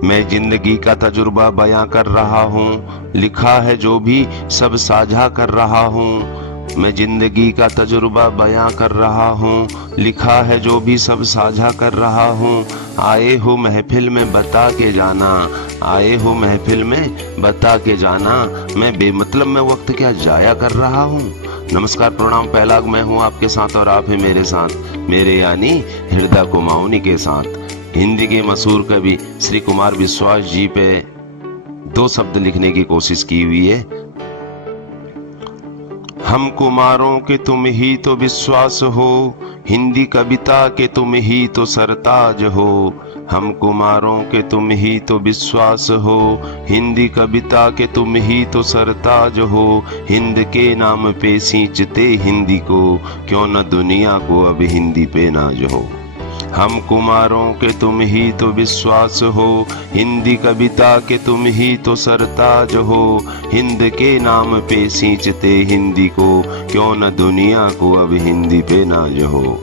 मैं जिंदगी का तजुर्बा बयां कर रहा हूँ, लिखा है जो भी सब साझा कर रहा हूँ। मैं जिंदगी का तजुर्बा बयां कर रहा हूँ, लिखा है जो भी सब साझा कर रहा हूँ। आए हो महफिल में बता के जाना, आए हो महफिल में बता के जाना, मैं बेमतलब में वक्त क्या जाया कर रहा हूँ। नमस्कार प्रणाम पहलाग, मैं हूँ आपके साथ और आप हैं मेरे साथ, मेरे यानी हृदय कुमाऊनी के साथ। हिंदी के मशहूर कवि श्री कुमार विश्वास जी पे 2 शब्द लिखने की कोशिश की हुई है। हम कुमारों के तुम ही तो विश्वास हो, हिंदी कविता के तुम ही तो सरताज हो। हम कुमारों के तुम ही तो विश्वास हो, हिंदी कविता के तुम ही तो सरताज हो। हिंद के नाम पे सींचते हिंदी को, क्यों न दुनिया को अब हिंदी पे नाज हो। हम कुमारों के तुम ही तो विश्वास हो, हिंदी कविता के तुम ही तो सरताज हो। हिंद के नाम पे सींचते हिंदी को, क्यों न दुनिया को अब हिंदी पे नाज हो।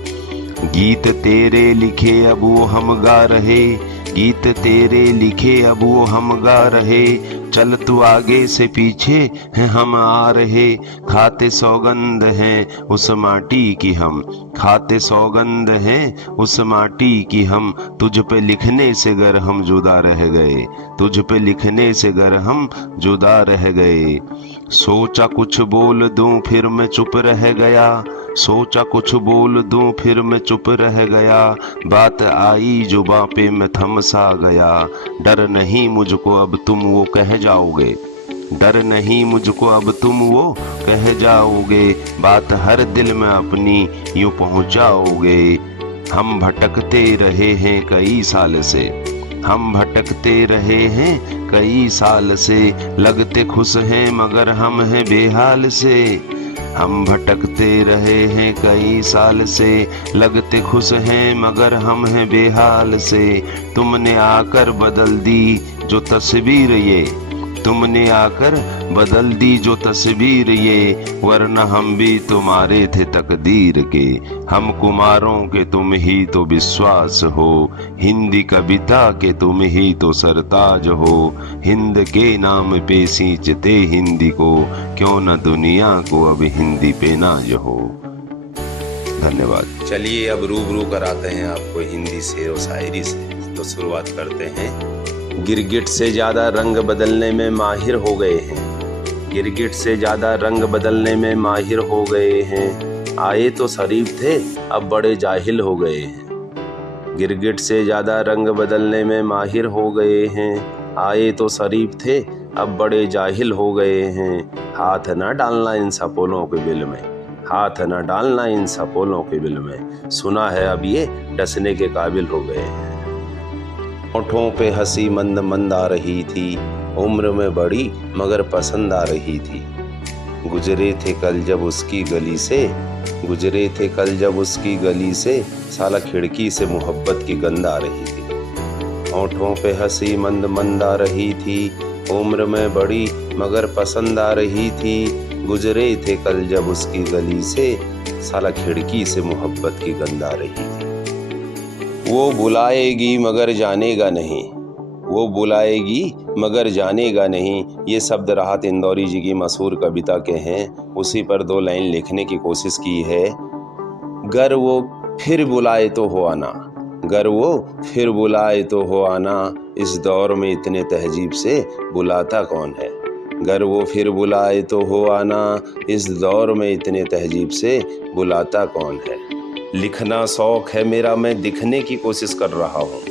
गीत तेरे लिखे अब वो हम गा रहे, गीत तेरे लिखे अब वो हम गा रहे। चल तू आगे से पीछे हैं हम आ रहे, खाते सौगंध हैं उस माटी की हम, खाते सौगंध हैं उस माटी की हम। तुझ पे लिखने से गर हम जुदा रह गए, तुझ पे लिखने से गर हम जुदा रह गए। सोचा कुछ बोल दूं फिर मैं चुप रह गया, सोचा कुछ बोल दूं फिर मैं चुप रह गया। बात आई जुबां पे मैं थम सा गया, डर नहीं मुझको अब तुम वो कह जाओगे, डर नहीं मुझको अब तुम वो कह जाओगे। बात हर दिल में अपनी यूं पहुंचाओगे। हम भटकते रहे हैं कई साल से, हम भटकते रहे हैं कई साल से। लगते खुश हैं मगर हम हैं बेहाल से, हम भटकते रहे हैं कई साल से। लगते खुश हैं मगर हम हैं बेहाल से। तुमने आकर बदल दी जो तस्वीर ये, तुमने आकर बदल दी जो तस्वीर ये, वरना हम भी तुम्हारे थे तकदीर के। हम कुमारों के तुम ही तो विश्वास हो, हिंदी कविता के तुम ही तो सरताज हो। हिंद के नाम पे सींचते हिंदी को, क्यों न दुनिया को अब हिंदी पे नाज हो। धन्यवाद। चलिए अब रूबरू कराते हैं आपको हिंदी शेर व शायरी से। तो शुरुआत करते हैं। गिरगिट से ज्यादा रंग बदलने में माहिर हो गए हैं, गिरगिट से ज्यादा रंग बदलने में माहिर हो गए हैं। आए तो शरीफ थे अब बड़े जाहिल हो गए हैं, गिरगिट से ज्यादा रंग बदलने में माहिर हो गए हैं। आए तो शरीफ थे अब बड़े जाहिल हो गए हैं। हाथ न डालना इन सपोलों के बिल में, हाथ न डालना इन सपोलों के बिल में। सुना है अब ये डसने के काबिल हो गए हैं। होठों पे हंसी मंद मंद आ रही थी, उम्र में बड़ी मगर पसंद आ रही थी। गुजरे थे कल जब उसकी गली से, गुजरे थे कल जब उसकी गली से। साला खिड़की से मोहब्बत की गंध आ रही थी। होठों पे हंसी मंद मंद आ रही थी, उम्र में बड़ी मगर पसंद आ रही थी। गुजरे थे कल जब उसकी गली से, साला खिड़की से मोहब्बत की गंध आ रही थी। वो बुलाएगी मगर जानेगा नहीं, वो बुलाएगी मगर जानेगा नहीं। ये शब्द राहत इंदौरी जी की मशहूर कविता के हैं। उसी पर 2 लाइन लिखने की कोशिश की है। गर वो फिर बुलाए तो हो आना, गर वो फिर बुलाए तो हो आना। इस दौर में इतने तहजीब से बुलाता कौन है, गर वो फिर बुलाए तो हो आना। इस दौर में इतने तहजीब से बुलाता कौन है। लिखना शौक है मेरा मैं दिखने की कोशिश कर रहा हूँ,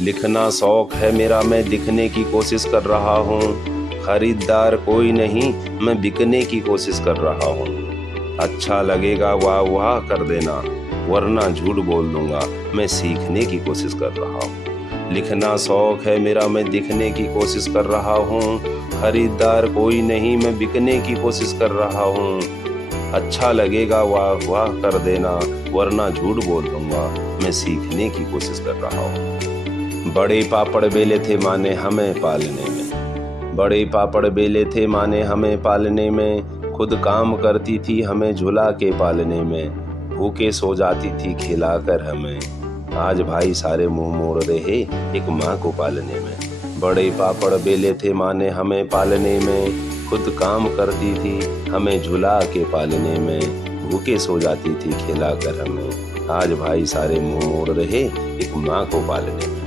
लिखना शौक है मेरा मैं दिखने की कोशिश कर रहा हूँ। खरीदार कोई नहीं मैं बिकने की कोशिश कर रहा हूँ। अच्छा लगेगा वाह वाह कर देना, वरना झूठ बोल दूंगा मैं सीखने की कोशिश कर रहा हूँ। लिखना शौक है मेरा मैं दिखने की कोशिश कर रहा हूँ। खरीदार कोई नहीं मैं बिकने की कोशिश कर रहा हूँ। अच्छा लगेगा वाह वाह कर देना, वरना झूठ बोल दूंगा मैं सीखने की कोशिश कर रहा हूँ। बड़े पापड़ बेले थे माने हमें पालने में, बड़े पापड़ बेले थे माने हमें पालने में। खुद काम करती थी हमें झुला के पालने में, भूखे सो जाती थी खिलाकर हमें। आज भाई सारे मुंह मोड़ रहे एक माँ को पालने में। बड़े पापड़ बेले थे माँ ने हमें पालने में, खुद काम करती थी हमें झुला के पालने में, भूखे सो जाती थी खिला कर हमें। आज भाई सारे मुंह मोड़ रहे एक माँ को पालने में।